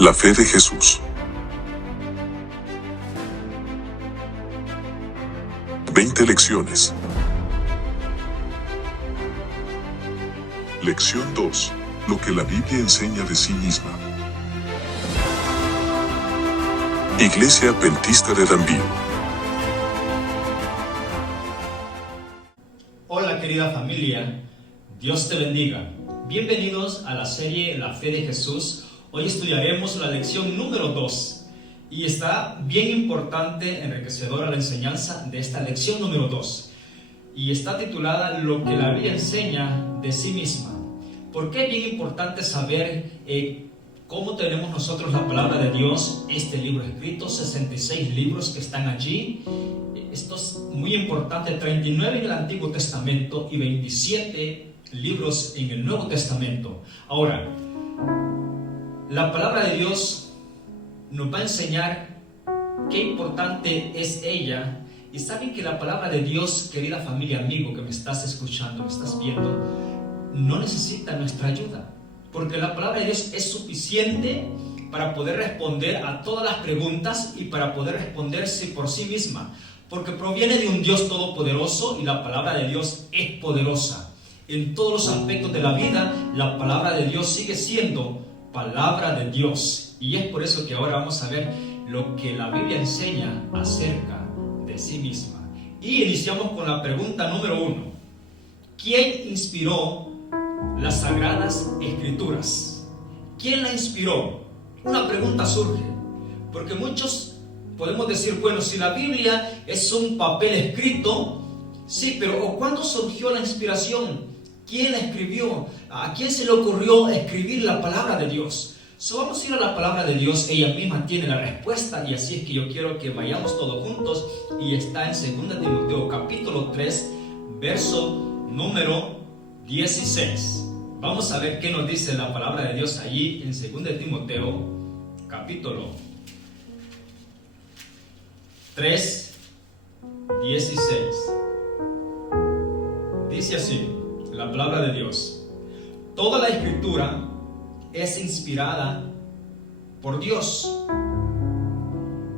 La fe de Jesús. 20 lecciones. Lección 2. Lo que la Biblia enseña de sí misma. Iglesia Adventista de Danville. Hola querida familia, Dios te bendiga. Bienvenidos a la serie La Fe de Jesús. Hoy estudiaremos la lección número 2 y está bien importante, enriquecedora la enseñanza de esta lección número 2 y está titulada Lo que la Biblia enseña de sí misma. ¿Por qué es bien importante saber cómo tenemos nosotros la palabra de Dios? Este libro escrito, 66 libros que están allí. Esto es muy importante, 39 en el Antiguo Testamento y 27 libros en el Nuevo Testamento. Ahora, la palabra de Dios nos va a enseñar qué importante es ella. Y saben que la palabra de Dios, querida familia, amigo que me estás escuchando, me estás viendo, no necesita nuestra ayuda, porque la palabra de Dios es suficiente para poder responder a todas las preguntas y para poder responderse por sí misma, porque proviene de un Dios todopoderoso y la palabra de Dios es poderosa. En todos los aspectos de la vida, la palabra de Dios sigue siendo palabra de Dios. Y es por eso que ahora vamos a ver lo que la Biblia enseña acerca de sí misma. Y iniciamos con la pregunta número 1. ¿Quién inspiró las Sagradas Escrituras? ¿Quién la inspiró? Una pregunta surge, porque muchos podemos decir, bueno, si la Biblia es un papel escrito, sí, pero ¿cuándo surgió la inspiración? ¿Quién la escribió? ¿A quién se le ocurrió escribir la palabra de Dios? Vamos a ir a la palabra de Dios, ella misma tiene la respuesta, y así es que yo quiero que vayamos todos juntos, y está en 2 Timoteo capítulo 3, verso número 16. Vamos a ver qué nos dice la palabra de Dios allí en 2 Timoteo capítulo 3, 16. Dice así la palabra de Dios: toda la escritura es inspirada por Dios.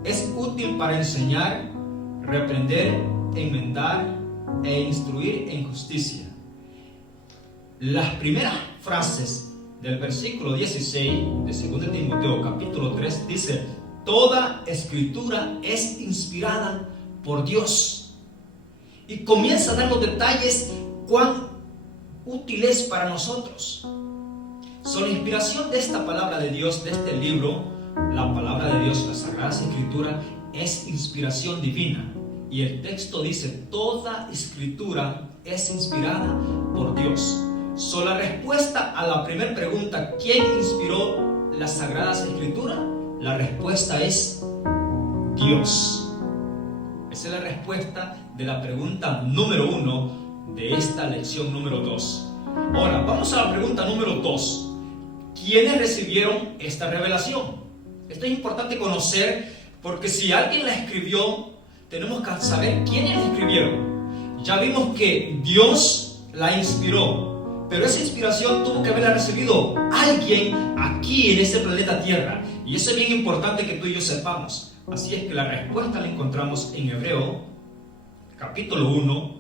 Es útil para enseñar, reprender, enmendar e instruir en justicia. Las primeras frases del versículo 16 de 2 Timoteo capítulo 3 dice: toda escritura es inspirada por Dios. Y comienza a dar los detalles cuán útil es para nosotros. La inspiración de esta palabra de Dios, de este libro, la palabra de Dios, la Sagrada Escritura, es inspiración divina. Y el texto dice: toda escritura es inspirada por Dios. La respuesta a la primera pregunta, ¿quién inspiró las Sagradas Escrituras? La respuesta es Dios. Esa es la respuesta de la pregunta número 1 de esta lección número 2. Ahora, vamos a la pregunta número 2. ¿Quiénes recibieron esta revelación? Esto es importante conocer, porque si alguien la escribió, tenemos que saber quiénes la escribieron. Ya vimos que Dios la inspiró, pero esa inspiración tuvo que haberla recibido alguien aquí en este planeta Tierra. Y eso es bien importante que tú y yo sepamos. Así es que la respuesta la encontramos en Hebreo, capítulo 1,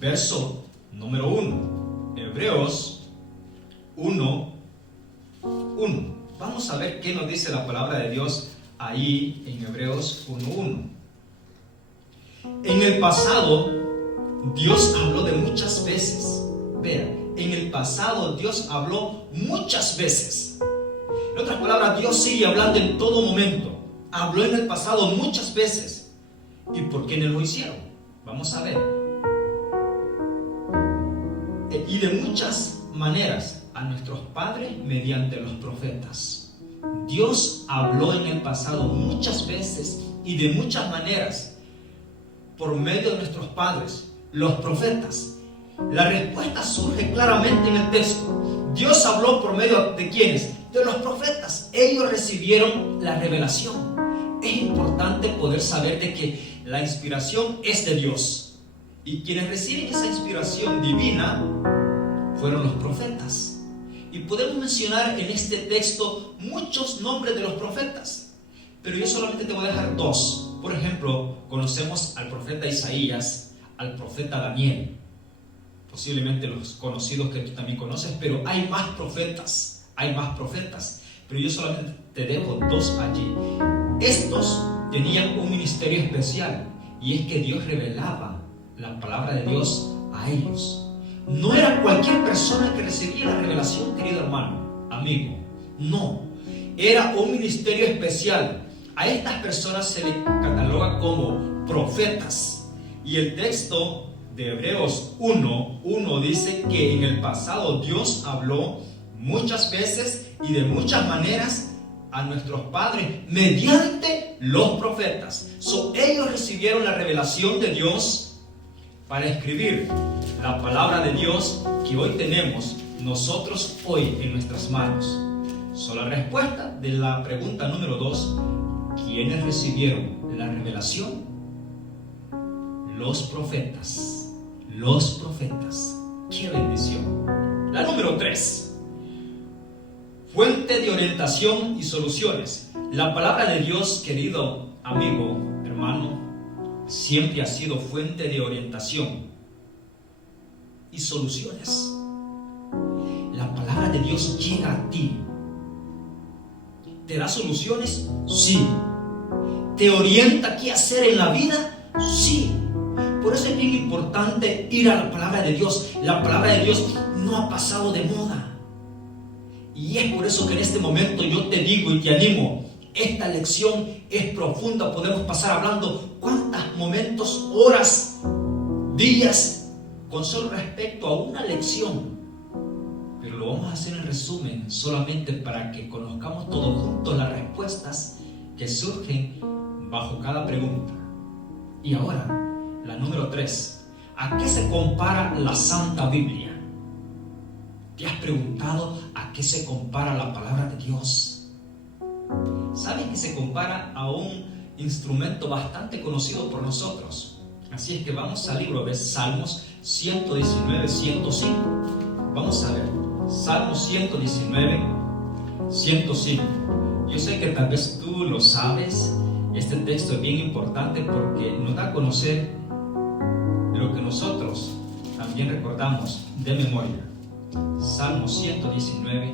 verso número 1. Hebreos 1, 1. Vamos a ver qué nos dice la palabra de Dios ahí en Hebreos 1:1. En el pasado, Dios habló de muchas veces. Vean, en el pasado Dios habló muchas veces. En otras palabras, Dios sigue hablando en todo momento. Habló en el pasado muchas veces. ¿Y por qué no lo hicieron? Vamos a ver. Y de muchas maneras a nuestros padres mediante los profetas. Dios habló en el pasado muchas veces y de muchas maneras por medio de nuestros padres, los profetas. La respuesta surge claramente en el texto. Dios habló por medio de ¿quiénes? De los profetas. Ellos recibieron la revelación. Es importante poder saber de que la inspiración es de Dios. Y quienes reciben esa inspiración divina fueron los profetas. Y podemos mencionar en este texto muchos nombres de los profetas, pero yo solamente te voy a dejar dos. Por ejemplo, conocemos al profeta Isaías, al profeta Daniel, posiblemente los conocidos que tú también conoces, pero hay más profetas, pero yo solamente te dejo dos allí. Estos tenían un ministerio especial, y es que Dios revelaba la palabra de Dios a ellos. No era cualquier persona que recibía la revelación, querido hermano, amigo. No, era un ministerio especial. A estas personas se les cataloga como profetas. Y el texto de Hebreos 1:1 dice que en el pasado Dios habló muchas veces y de muchas maneras a nuestros padres mediante los profetas. Ellos recibieron la revelación de Dios para escribir la palabra de Dios que hoy tenemos nosotros hoy en nuestras manos. La respuesta de la pregunta número 2: ¿quiénes recibieron la revelación? Los profetas. ¡Qué bendición! La número 3: fuente de orientación y soluciones. La palabra de Dios, querido amigo, hermano, siempre ha sido fuente de orientación y soluciones. La palabra de Dios llega a ti. ¿Te da soluciones? Sí. ¿Te orienta qué hacer en la vida? Sí. Por eso es bien importante ir a la palabra de Dios. La palabra de Dios no ha pasado de moda. Y es por eso que en este momento yo te digo y te animo. Esta lección es profunda. Podemos pasar hablando cuántos momentos, horas, días, con solo respecto a una lección. Pero lo vamos a hacer en resumen, solamente para que conozcamos todos juntos las respuestas que surgen bajo cada pregunta. Y ahora, la número 3. ¿A qué se compara la Santa Biblia? ¿Te has preguntado a qué se compara la palabra de Dios? ¿Sabes que se compara a un instrumento bastante conocido por nosotros? Así es que vamos al libro de Salmos 119, 105. Vamos a ver, Salmos 119, 105. Yo sé que tal vez tú lo sabes. Este texto es bien importante porque nos da a conocer lo que nosotros también recordamos de memoria. Salmo 119,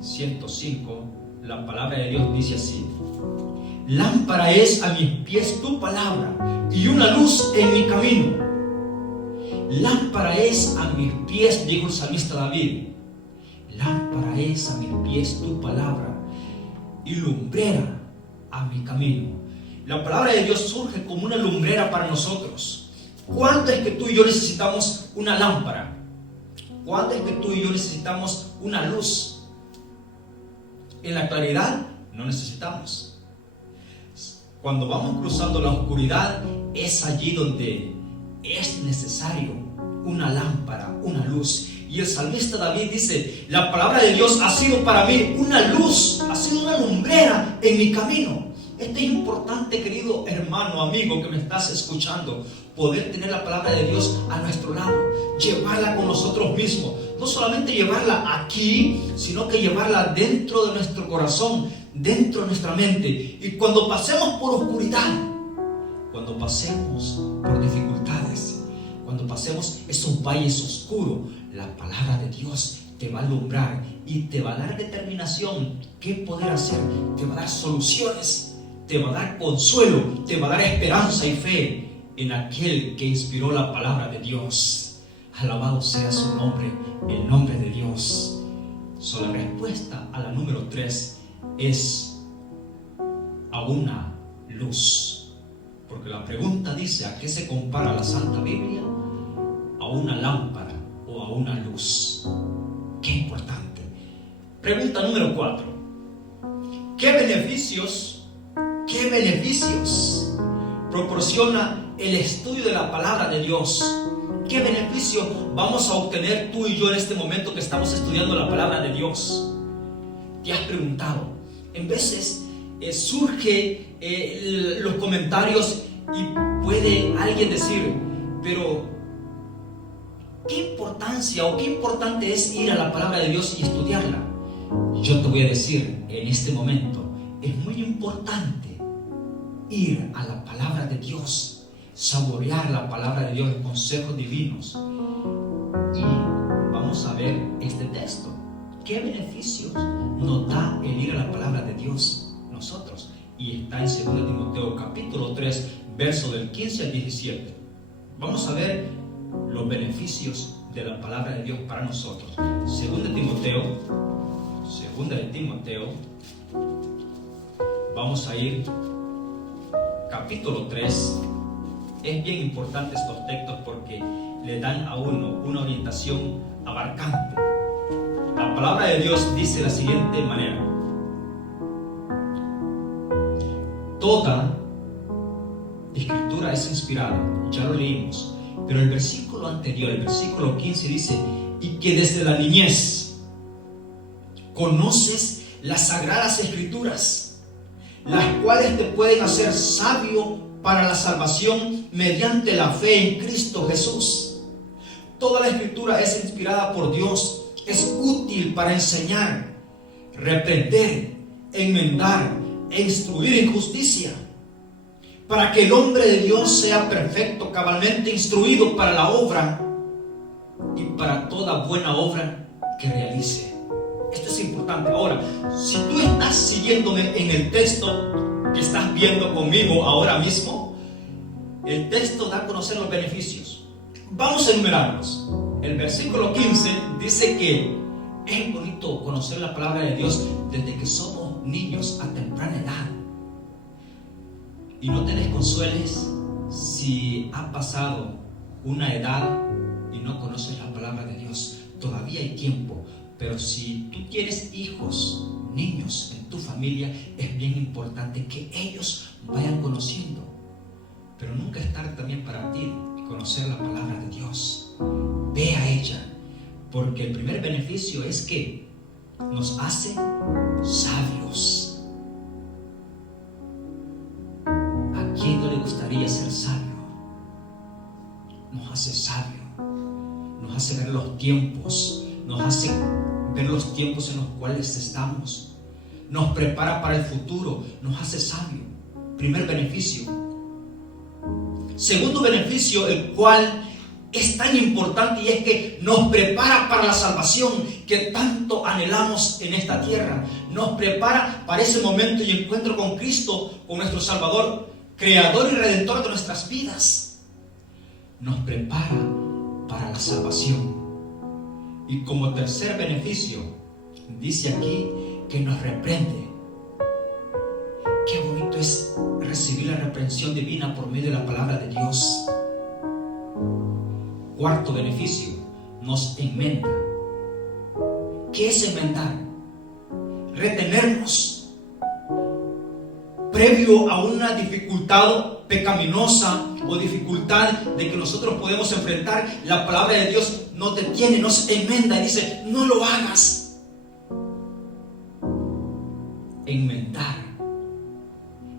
105, la palabra de Dios dice así: lámpara es a mis pies tu palabra y una luz en mi camino. Lámpara es a mis pies, dijo el salmista David. Lámpara es a mis pies tu palabra y lumbrera a mi camino. La palabra de Dios surge como una lumbrera para nosotros. ¿Cuánto es que tú y yo necesitamos una lámpara? ¿Cuánto es que tú y yo necesitamos una luz? En la claridad no necesitamos. Cuando vamos cruzando la oscuridad, es allí donde es necesario una lámpara, una luz. Y el salmista David dice: la palabra de Dios ha sido para mí una luz, ha sido una lumbrera en mi camino. Esto es importante, querido hermano, amigo que me estás escuchando, poder tener la palabra de Dios a nuestro lado, llevarla con nosotros mismos. No solamente llevarla aquí, sino que llevarla dentro de nuestro corazón, dentro de nuestra mente. Y cuando pasemos por oscuridad, cuando pasemos por dificultades, cuando pasemos esos valles oscuros, la palabra de Dios te va a alumbrar y te va a dar determinación. ¿Qué poder hacer? Te va a dar soluciones, te va a dar consuelo, te va a dar esperanza y fe en aquel que inspiró la palabra de Dios. Alabado sea su nombre, el nombre de Dios. La respuesta a la número 3 es a una luz. Porque la pregunta dice: ¿a qué se compara la Santa Biblia? A una lámpara o a una luz. Qué importante. Pregunta número 4. ¿Qué beneficios proporciona el estudio de la palabra de Dios? ¿Qué beneficio vamos a obtener tú y yo en este momento que estamos estudiando la palabra de Dios? ¿Te has preguntado? En veces surge los comentarios y puede alguien decir: pero ¿qué importancia o qué importante es ir a la palabra de Dios y estudiarla? Yo te voy a decir en este momento, es muy importante ir a la palabra de Dios, saborear la palabra de Dios, los consejos divinos. Y vamos a ver este texto. ¿Qué beneficios nos da el ir a la palabra de Dios nosotros? Y está en 2 Timoteo capítulo 3, verso del 15 al 17. Vamos a ver los beneficios de la palabra de Dios para nosotros. 2 de Timoteo, vamos a ir capítulo 3. Es bien importante estos textos porque le dan a uno una orientación abarcante. La palabra de Dios dice de la siguiente manera: toda escritura es inspirada, ya lo leímos, pero el versículo anterior, el versículo 15 dice: y que desde la niñez conoces las sagradas escrituras, las cuales te pueden hacer sabio para la salvación mediante la fe en Cristo Jesús. Toda la escritura es inspirada por Dios, es útil para enseñar, reprender, enmendar e instruir en justicia, para que el hombre de Dios sea perfecto, cabalmente instruido para la obra y para toda buena obra que realice. Esto es importante. Ahora, si tú estás siguiéndome en el texto que estás viendo conmigo ahora mismo, el texto da a conocer los beneficios. Vamos a enumerarlos. El versículo 15 dice que es bonito conocer la palabra de Dios desde que somos niños a temprana edad. Y no te desconsueles si ha pasado una edad y no conoces la palabra de Dios. Todavía hay tiempo. Pero si tú tienes hijos, niños en tu familia, es bien importante que ellos vayan conociendo. Pero nunca es tarde también para ti conocer la palabra de Dios. Ve a ella, porque el primer beneficio es que nos hace sabios. ¿A quién no le gustaría ser sabio? Nos hace sabio, nos hace ver los tiempos, nos hace ver los tiempos en los cuales estamos, nos prepara para el futuro, nos hace sabio. Primer beneficio. Segundo beneficio, el cual es tan importante, y es que nos prepara para la salvación que tanto anhelamos en esta tierra. Nos prepara para ese momento y encuentro con Cristo, con nuestro Salvador, Creador y Redentor de nuestras vidas. Nos prepara para la salvación. Y como tercer beneficio, dice aquí que nos reprende. Qué bonito es recibir la reprensión divina por medio de la palabra de Dios. Cuarto beneficio, nos enmenda. ¿Qué es enmendar? Retenernos previo a una dificultad pecaminosa o dificultad de que nosotros podemos enfrentar. La palabra de Dios nos detiene, nos enmenda y dice: no lo hagas. Enmendar.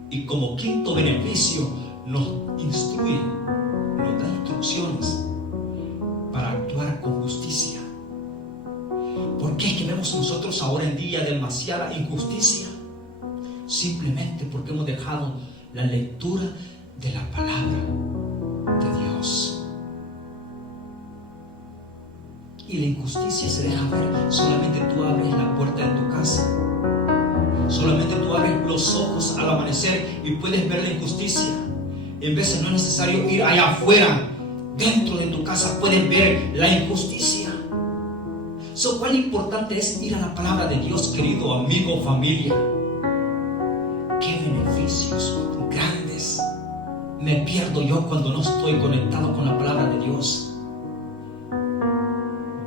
Y como quinto beneficio, nos instruye, nos da instrucciones para actuar con justicia. ¿Por qué es que vemos nosotros ahora en día demasiada injusticia? Simplemente porque hemos dejado la lectura de la palabra de Dios. Y la injusticia se deja ver. Solamente tú abres la puerta de tu casa, solamente tú abres los ojos al amanecer y puedes ver la injusticia. En veces no es necesario ir allá afuera, dentro de tu casa puedes ver la injusticia. ¿Cuán importante es ir a la palabra de Dios, querido amigo, familia? ¿Qué beneficios grandes me pierdo yo cuando no estoy conectado con la palabra de Dios?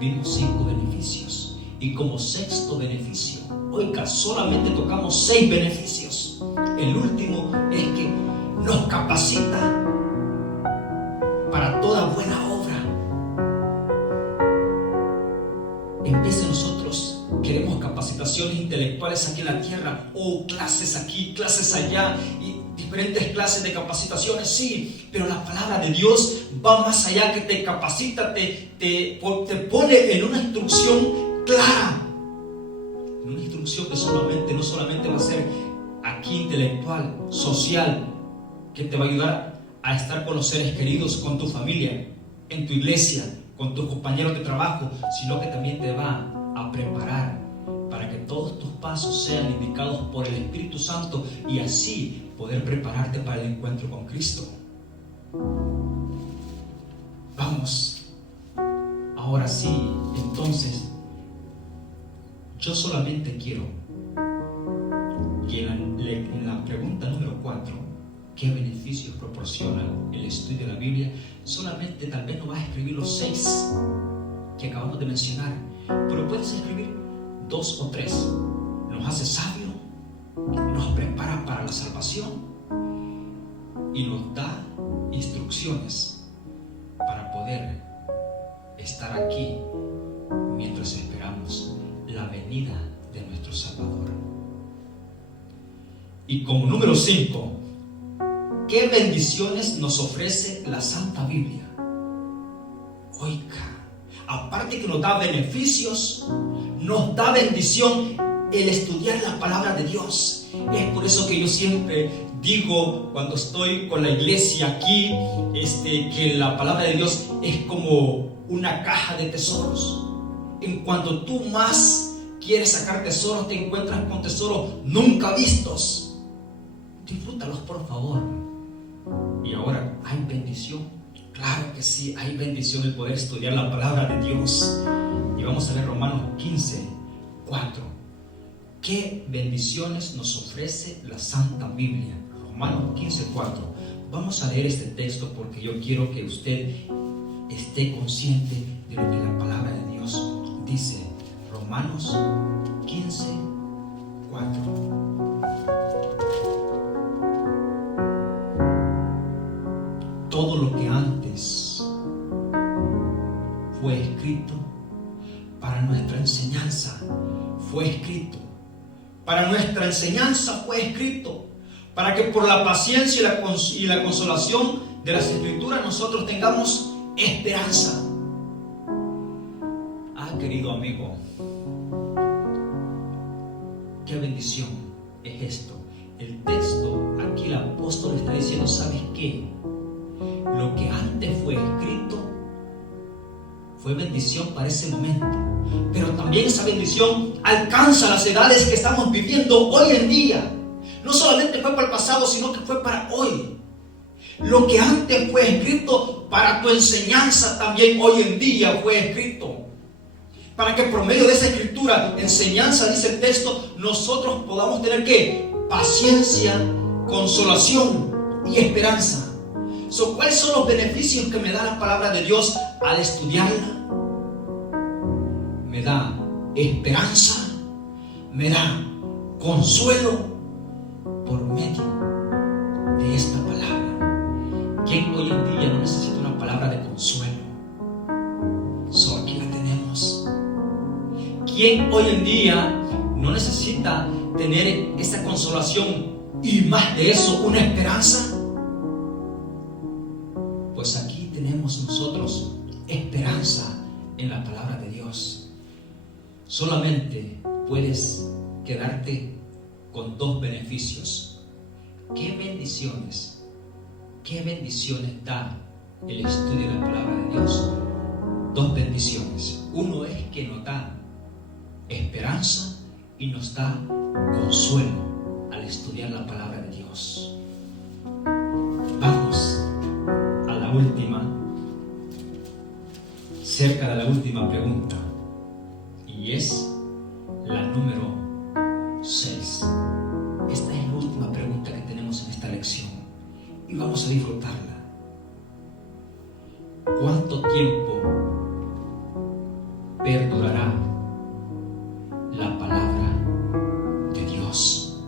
Vimos 5 beneficios. Y como sexto beneficio, oiga, solamente tocamos 6 beneficios. El último es que nos capacita para toda buena obra. En vez de nosotros queremos capacitaciones intelectuales aquí en la tierra, o clases aquí, clases allá, y diferentes clases de capacitaciones, sí, pero la palabra de Dios va más allá, que te capacita, te pone en una instrucción clara, en una instrucción que no solamente va a ser aquí intelectual, social, que te va a ayudar a estar con los seres queridos, con tu familia, en tu iglesia, con tus compañeros de trabajo, sino que también te va a preparar para que todos tus pasos sean indicados por el Espíritu Santo y así poder prepararte para el encuentro con Cristo. Vamos, ahora sí, entonces, yo solamente quiero que en la pregunta número 4, ¿qué beneficios proporciona el estudio de la Biblia? Solamente tal vez no vas a escribir los 6 que acabamos de mencionar, pero puedes escribir 2 o 3. Nos hace sabio, nos prepara para la salvación y nos da instrucciones para poder estar aquí mientras esperamos la venida de nuestro Salvador. Y como número 5, ¿qué bendiciones nos ofrece la Santa Biblia? Oiga, aparte que nos da beneficios, nos da bendición el estudiar la palabra de Dios. Es por eso que yo siempre digo, cuando estoy con la iglesia aquí, que la palabra de Dios es como una caja de tesoros. En cuanto tú más quieres sacar tesoros, te encuentras con tesoros nunca vistos. Disfrútalos, por favor. Y ahora, ¿hay bendición? Claro que sí, hay bendición el poder estudiar la palabra de Dios. Y vamos a ver Romanos 15:4. ¿Qué bendiciones nos ofrece la Santa Biblia? Romanos 15:4. Vamos a leer este texto porque yo quiero que usted esté consciente de lo que la palabra de Dios dice. Romanos 15:4. Todo lo que antes fue escrito para nuestra enseñanza, fue escrito. Para nuestra enseñanza fue escrito, para que por la paciencia y la consolación de las Escrituras nosotros tengamos esperanza. Ah, querido amigo, qué bendición es esto. El texto, aquí el apóstol está diciendo, ¿sabes qué? Lo que antes fue escrito fue bendición para ese momento, pero también esa bendición alcanza las edades que estamos viviendo hoy en día. No solamente fue para el pasado, sino que fue para hoy. Lo que antes fue escrito para tu enseñanza también hoy en día fue escrito, para que por medio de esa escritura, enseñanza, dice el texto, nosotros podamos tener ¿qué? Paciencia, consolación y esperanza. ¿Cuáles son los beneficios que me da la palabra de Dios al estudiarla? Me da esperanza, me da consuelo por medio de esta palabra. ¿Quién hoy en día no necesita una palabra de consuelo? Aquí la tenemos. ¿Quién hoy en día no necesita tener esa consolación y más de eso, una esperanza? Pues aquí tenemos nosotros esperanza en la palabra de Dios. Solamente puedes quedarte con 2 beneficios. ¿Qué bendiciones da el estudio de la palabra de Dios? 2 bendiciones. Uno es que nos da esperanza y nos da consuelo al estudiar la palabra de Dios. Vamos a la última, cerca de la última pregunta, y es la número 6. Esta es la última pregunta que tenemos en esta lección y vamos a disfrutarla. ¿Cuánto tiempo perdurará la palabra de Dios?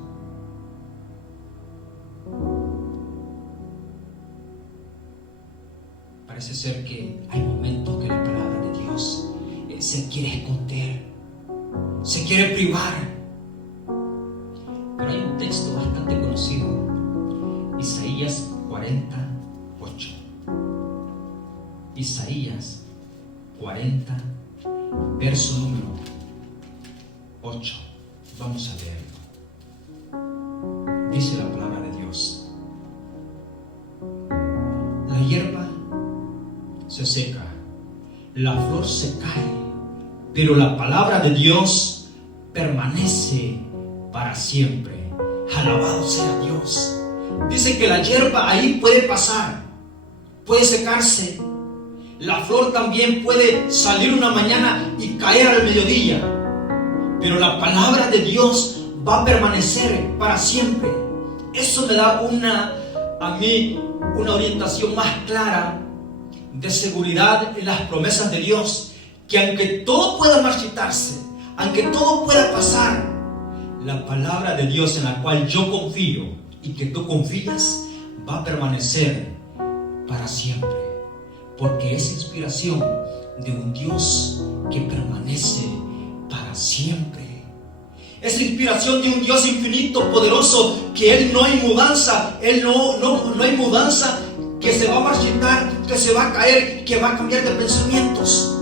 Parece ser que hay momentos que la palabra de Dios se quiere esconder, se quiere privar. Pero hay un texto bastante conocido Isaías 48. Isaías 40, verso número 8. Vamos a leerlo. Dice la palabra de Dios: la hierba se seca, la flor se cae, pero la palabra de Dios permanece para siempre. Alabado sea Dios. Dice que la hierba ahí puede pasar, puede secarse. La flor también puede salir una mañana y caer al mediodía, pero la palabra de Dios va a permanecer para siempre. Eso me da a mí una orientación más clara de seguridad en las promesas de Dios, que aunque todo pueda marchitarse, aunque todo pueda pasar, la palabra de Dios en la cual yo confío y que tú confías va a permanecer para siempre, porque es inspiración de un Dios que permanece para siempre. Es inspiración de un Dios infinito, poderoso, que Él no hay mudanza, no hay mudanza, que se va a marchitar, que se va a caer, que va a cambiar de pensamientos.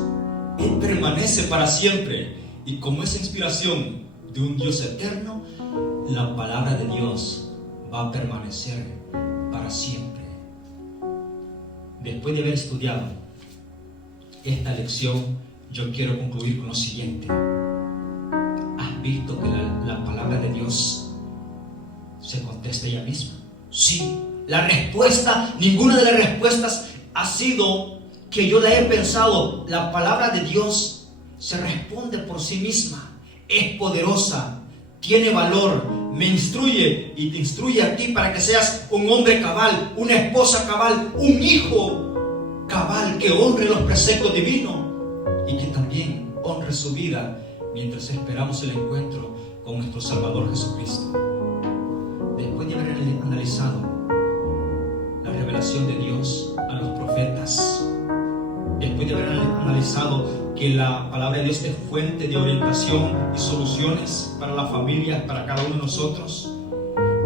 Él permanece para siempre, y como es inspiración de un Dios eterno, la palabra de Dios va a permanecer para siempre. Después de haber estudiado esta lección, yo quiero concluir con lo siguiente. ¿Has visto que la palabra de Dios se contesta ella misma? Sí. La respuesta, ninguna de las respuestas ha sido que yo la he pensado. La palabra de Dios se responde por sí misma. Es poderosa, tiene valor, me instruye y te instruye a ti para que seas un hombre cabal, una esposa cabal, un hijo cabal que honre los preceptos divinos y que también honre su vida mientras esperamos el encuentro con nuestro Salvador Jesucristo. Después de haber analizado la revelación de Dios a los profetas, después de haber analizado que la palabra de Dios es fuente de orientación y soluciones para las familias, para cada uno de nosotros,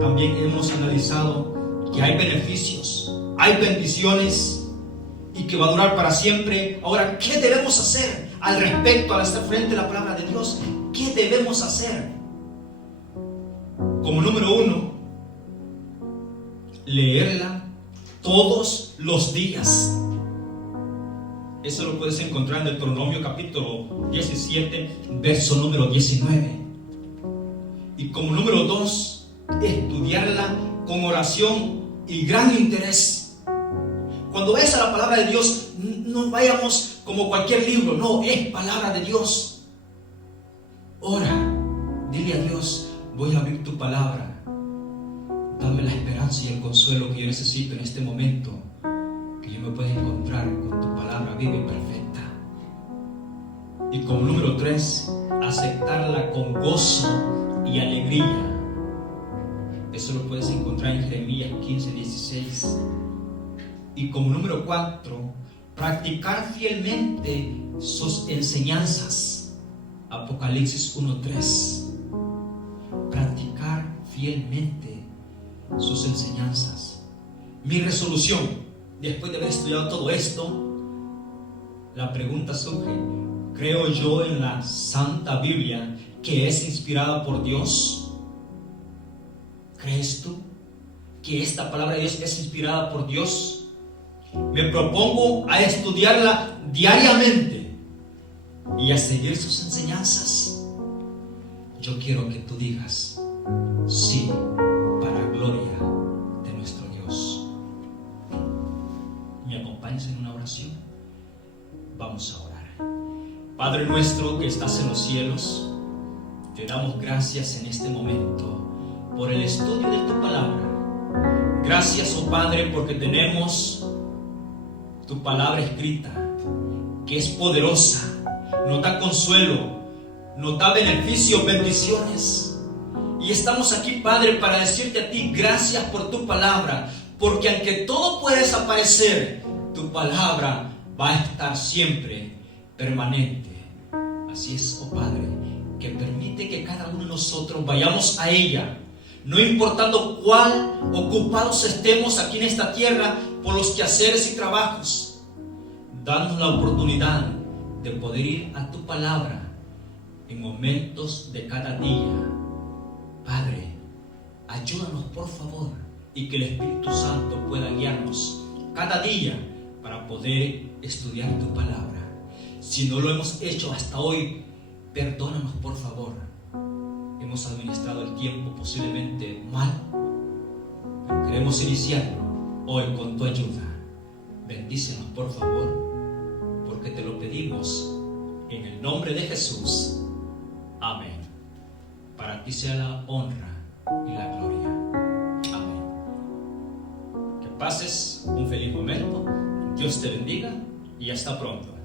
también hemos analizado que hay beneficios, hay bendiciones y que va a durar para siempre. Ahora, ¿qué debemos hacer al respecto, al estar frente a la palabra de Dios? ¿Qué debemos hacer? Como número 1, leerla todos los días. Eso lo puedes encontrar en Deuteronomio capítulo 17, verso número 19. Y como número 2, estudiarla con oración y gran interés. Cuando ves a la palabra de Dios, no vayamos como cualquier libro, no, es palabra de Dios. Ora, dile a Dios: voy a abrir tu palabra, dame la esperanza y el consuelo que yo necesito en este momento, que yo me pueda encontrar con tu palabra viva y perfecta. Y como número 3, aceptarla con gozo y alegría. Eso lo puedes encontrar en Jeremías 15, 16. Y como número 4, practicar fielmente sus enseñanzas. Apocalipsis 1:3. Practicar fielmente sus enseñanzas. Mi resolución, después de haber estudiado todo esto, la pregunta surge: ¿creo yo en la Santa Biblia que es inspirada por Dios? ¿Crees tú que esta palabra de Dios es inspirada por Dios? Me propongo a estudiarla diariamente y a seguir sus enseñanzas. Yo quiero que tú digas: sí, para gloria de nuestro Dios. ¿Me acompañas en una oración? Vamos a orar. Padre nuestro que estás en los cielos, te damos gracias en este momento por el estudio de tu palabra. Gracias, oh Padre, porque tenemos tu palabra escrita, que es poderosa, nos da consuelo, nos da beneficios, bendiciones. Y estamos aquí, Padre, para decirte a ti gracias por tu palabra, porque aunque todo puede desaparecer, tu palabra va a estar siempre permanente. Así es, oh Padre, que permite que cada uno de nosotros vayamos a ella, no importando cuál ocupados estemos aquí en esta tierra por los quehaceres y trabajos. Danos la oportunidad de poder ir a tu palabra en momentos de cada día. Padre, ayúdanos por favor, y que el Espíritu Santo pueda guiarnos cada día para poder estudiar tu palabra. Si no lo hemos hecho hasta hoy, perdónanos por favor. Hemos administrado el tiempo posiblemente mal, pero queremos iniciarlo hoy con tu ayuda. Bendícenos por favor, porque te lo pedimos en el nombre de Jesús. Amén. Para ti sea la honra y la gloria. Amén. Que pases un feliz momento. Dios te bendiga y hasta pronto.